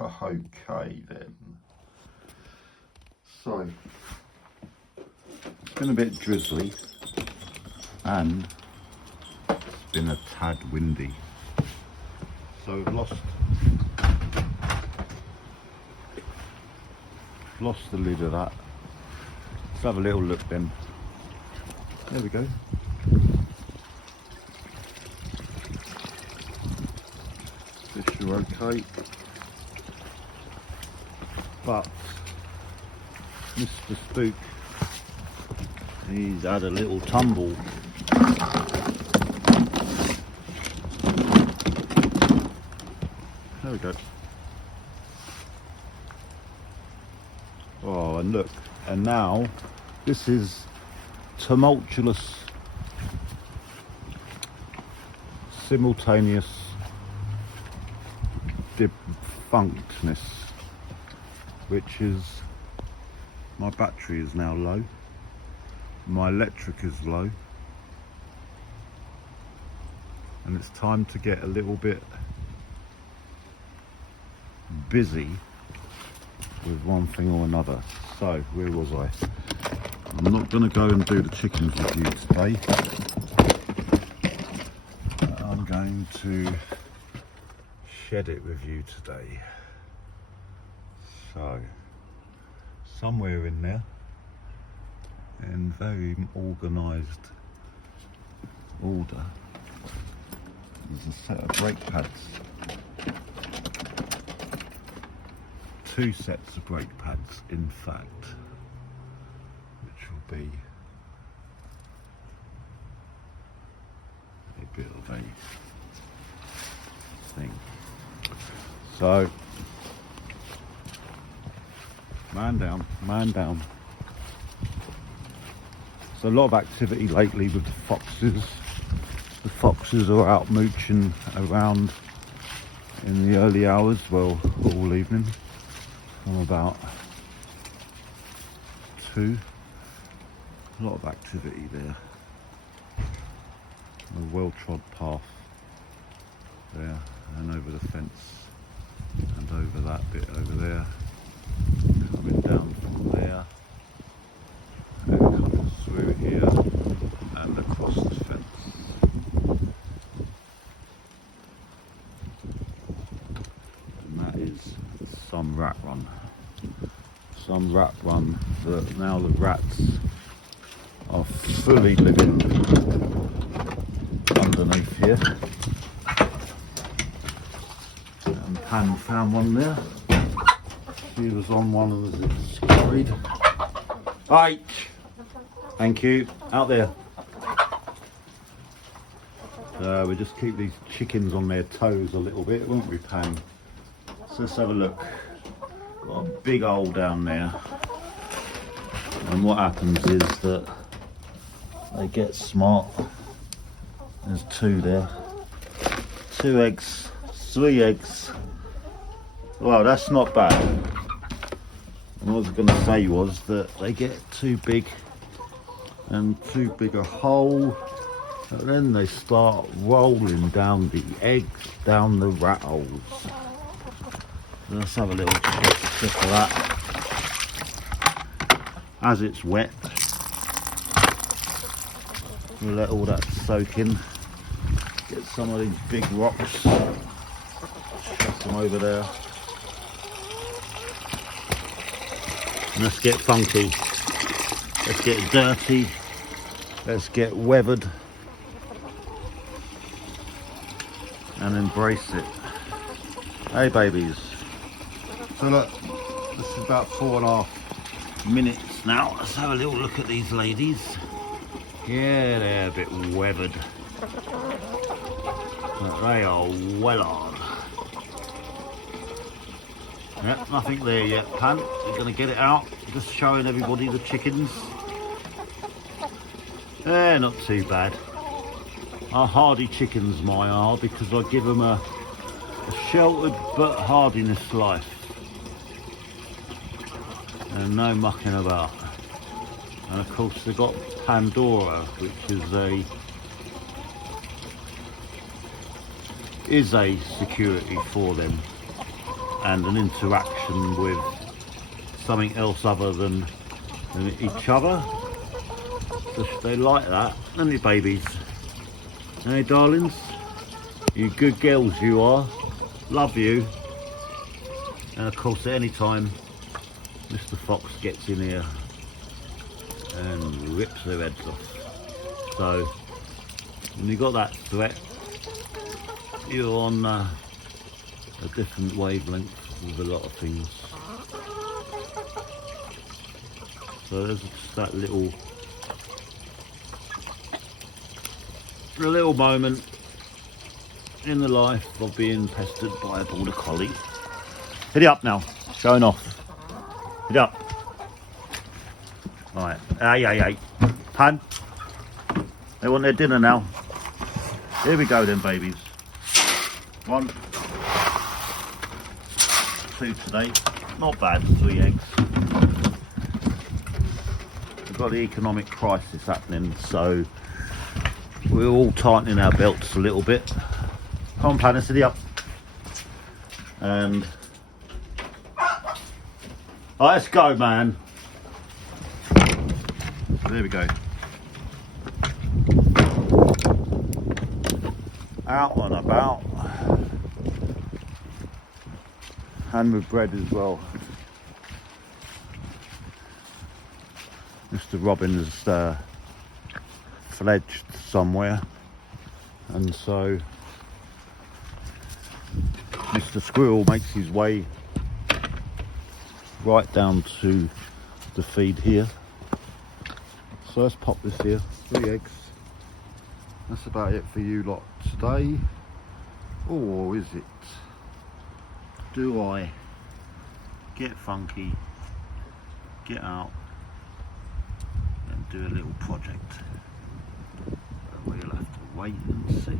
Okay then. So, it's been a bit drizzly and it's been a tad windy. So we've lost the lid of that. Let's have a little look then. There we go. Fish are okay. But Mr. Spook, he's had a little tumble. There we go. Oh, and look, and now this is tumultuous, simultaneous defunctness, which is my battery is now low, my electric is low, and it's time to get a little bit busy with one thing or another. So where was I? I'm not going to go and do the chickens with you today. I'm going to shed it with you today. So somewhere in there, in very organised order, there's a set of brake pads. 2 sets of brake pads, in fact, which will be a bit of a thing. So, man down, man down. There's a lot of activity lately with the foxes. The foxes are out mooching around in the early hours, well, all evening. From about 2, a lot of activity there. A well-trod path there, and over the fence, and over that bit over there, coming down from there, and coming through here, and across the fence. And that is some rat run. Some rat run that now the rats are fully living underneath here. And Pan found one there. She was on one of the scurried. Hi! Thank you. Out there. We just keep these chickens on their toes a little bit, won't we, Pan? So let's have a look. Got a big hole down there, and what happens is that they get smart. There's 2 there, 2 eggs, 3 eggs. Well, that's not bad. And what I was going to say was that they get too big and too big a hole, and then they start rolling down the eggs down the rat holes. Let's have a little sip of that. As it's wet, we'll let all that soak in. Get some of these big rocks, chuck them over there. And let's get funky. Let's get dirty. Let's get weathered. And embrace it. Hey babies. So look, this is about 4.5 minutes now. Let's have a little look at these ladies. Yeah, they're a bit weathered. But they are well on. Yep, nothing there yet, Pan. You're going to get it out. Just showing everybody the chickens. They're not too bad. Are hardy chickens, mine are, because I give them a sheltered but hardiness life. And no mucking about. And of course they've got Pandora, which is a security for them, and an interaction with something else other than each other. They like that, don't they, babies? Hey, darlings? You good girls you are. Love you. And of course, at any time, Mr. Fox gets in here and rips their heads off. So, when you got that threat, you're on a different wavelength with a lot of things. So there's just that little moment in the life of being pestered by a border collie. Hit it up now, showing off. Hit it up. Right, hey. Pan. They want their dinner now. Here we go then, babies. 1, 2 today. Not bad, 3 eggs. We've got the economic crisis happening, so we're all tightening our belts a little bit. Come on, Pan, sit up. And let's go, man. There we go. Out and about. And with bread as well. Mr. Robin has fledged somewhere, and so Mr. Squirrel makes his way right down to the feed here. So let's pop this here, 3 eggs. That's about it for you lot today. Or is it? Do I get funky, get out and do a little project? We'll have to wait and see.